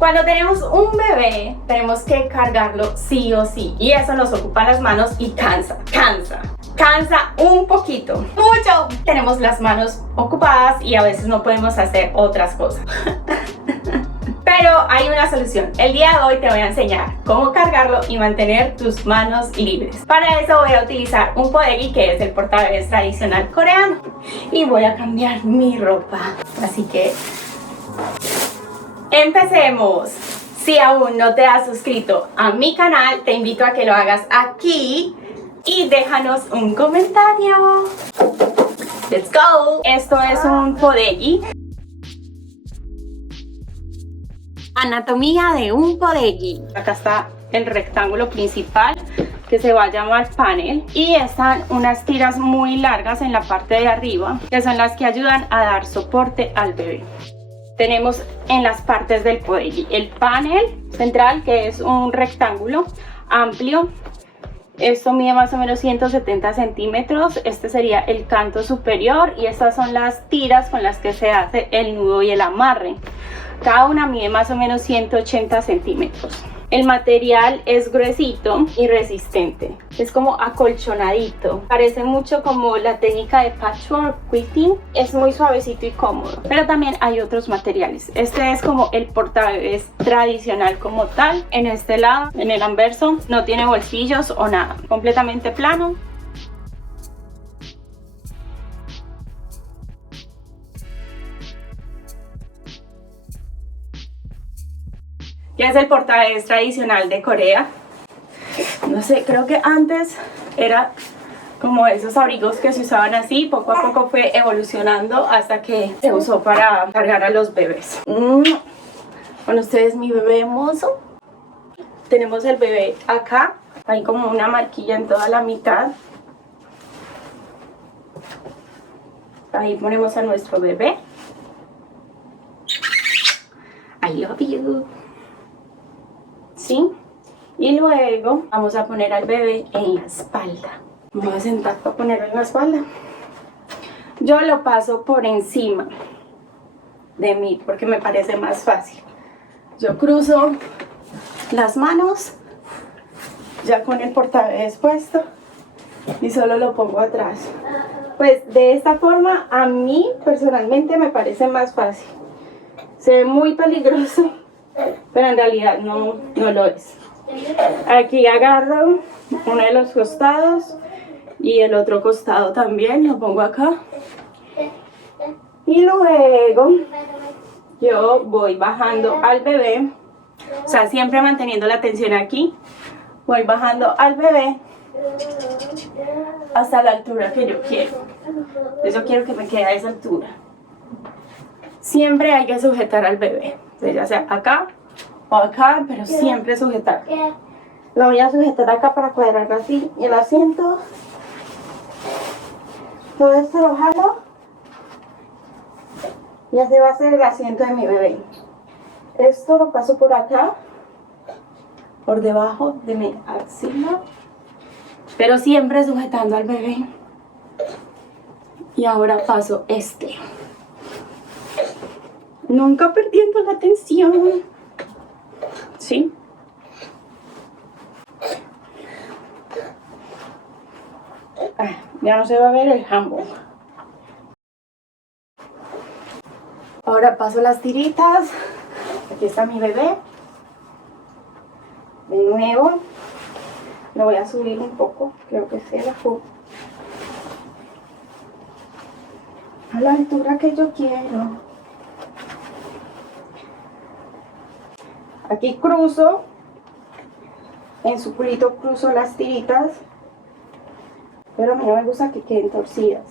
Cuando tenemos un bebé, tenemos que cargarlo sí o sí. Y eso nos ocupa las manos y cansa un poquito, mucho. Tenemos las manos ocupadas y a veces no podemos hacer otras cosas. Pero hay una solución. El día de hoy te voy a enseñar cómo cargarlo y mantener tus manos libres. Para eso voy a utilizar un podegi, que es el portabebés tradicional coreano. Y voy a cambiar mi ropa. Así que empecemos. Si aún no te has suscrito a mi canal, te invito a que lo hagas aquí y déjanos un comentario. Let's go. Esto es un podegi. Anatomía de un podegi. Acá está el rectángulo principal, que se va a llamar panel, y están unas tiras muy largas en la parte de arriba, que son las que ayudan a dar soporte al bebé. Tenemos en las partes del podegi el panel central, que es un rectángulo amplio. Esto mide más o menos 170 centímetros. Este sería el canto superior y estas son las tiras con las que se hace el nudo y el amarre. Cada una mide más o menos 180 centímetros. El material es gruesito y resistente. Es como acolchonadito. Parece mucho como la técnica de patchwork quilting. Es muy suavecito y cómodo. Pero también hay otros materiales. Este es como el portabebés tradicional como tal. En este lado, en el anverso, no tiene bolsillos o nada. Completamente plano. Que es el portabebés tradicional de Corea. No sé, creo que antes era como esos abrigos que se usaban así. Poco a poco fue evolucionando hasta que se usó para cargar a los bebés. Con ustedes mi bebé hermoso. Tenemos el bebé acá. Hay como una marquilla en toda la mitad. Ahí ponemos a nuestro bebé. I love you. ¿Sí? Y luego vamos a poner al bebé en la espalda. Me voy a sentar para ponerlo en la espalda. Yo lo paso por encima de mí porque me parece más fácil. Yo cruzo las manos ya con el portabebés puesto y solo lo pongo atrás. Pues de esta forma a mí personalmente me parece más fácil. Se ve muy peligroso, pero en realidad no lo es. Aquí agarro uno de los costados y el otro costado también lo pongo acá. Y luego yo voy bajando al bebé, o sea, siempre manteniendo la tensión aquí. Voy bajando al bebé hasta la altura que yo quiero. Yo quiero que me quede a esa altura. Siempre hay que sujetar al bebé, ya sea acá o acá, pero siempre sujetar. Lo voy a sujetar acá para cuadrar así el asiento. Todo esto lo jalo y así va a ser el asiento de mi bebé. Esto lo paso por acá, por debajo de mi axila, pero siempre sujetando al bebé. Y ahora paso este. Nunca perdiendo la tensión. ¿Sí? Ya no se va a ver el jambo. Ahora paso las tiritas. Aquí está mi bebé. De nuevo. Lo voy a subir un poco. Creo que se la subo a la altura que yo quiero. Aquí cruzo, en su culito cruzo las tiritas, pero a mí no me gusta que queden torcidas.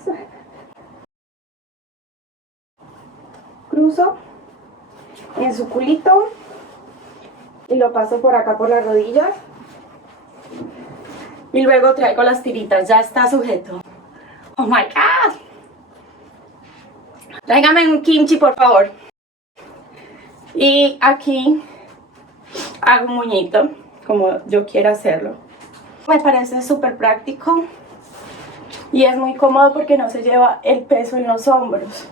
Cruzo en su culito y lo paso por acá por las rodillas. Y luego traigo las tiritas, ya está sujeto. Oh my God. Tráigame un kimchi, por favor. Y aquí hago un moñito, como yo quiero hacerlo. Me parece súper práctico y es muy cómodo porque no se lleva el peso en los hombros.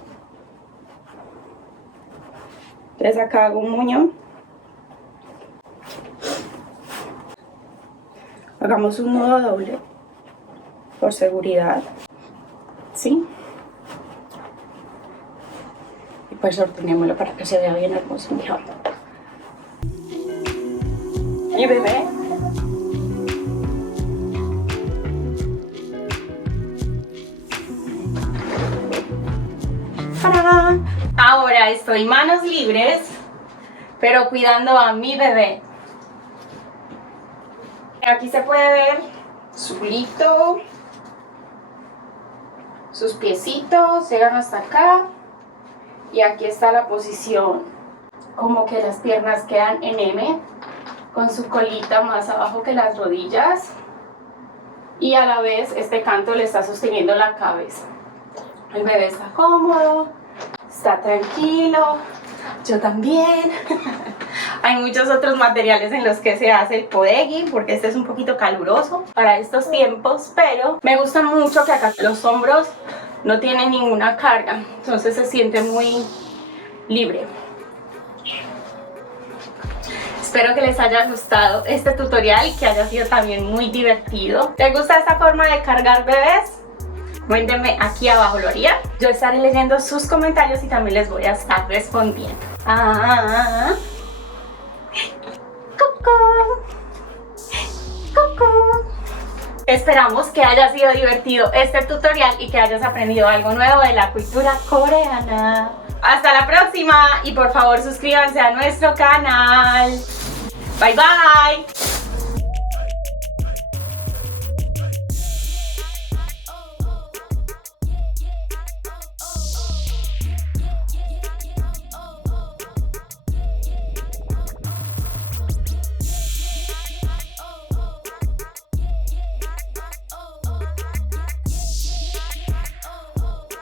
Entonces acá hago un moño Hagamos un nudo doble por seguridad, ¿sí? Y pues ordenémoslo para que se vea bien hermoso, mejor. Mi bebé. ¡Tarán! Ahora estoy manos libres, pero cuidando a mi bebé. Aquí se puede ver su culito, sus piecitos, llegan hasta acá. Y aquí está la posición, como que las piernas quedan en M, con su colita más abajo que las rodillas. Y a la vez este canto le está sosteniendo la cabeza. El bebé está cómodo, está tranquilo, yo también. Hay muchos otros materiales en los que se hace el podegi, porque este es un poquito caluroso para estos tiempos, pero me gusta mucho que acá los hombros no tienen ninguna carga, entonces se siente muy libre. Espero que les haya gustado este tutorial y que haya sido también muy divertido. ¿Les gusta esta forma de cargar bebés? Cuéntenme aquí abajo, ¿lo haría? Yo estaré leyendo sus comentarios y también les voy a estar respondiendo. Esperamos que haya sido divertido este tutorial y que hayas aprendido algo nuevo de la cultura coreana. Hasta la próxima y por favor suscríbanse a nuestro canal. Bye bye.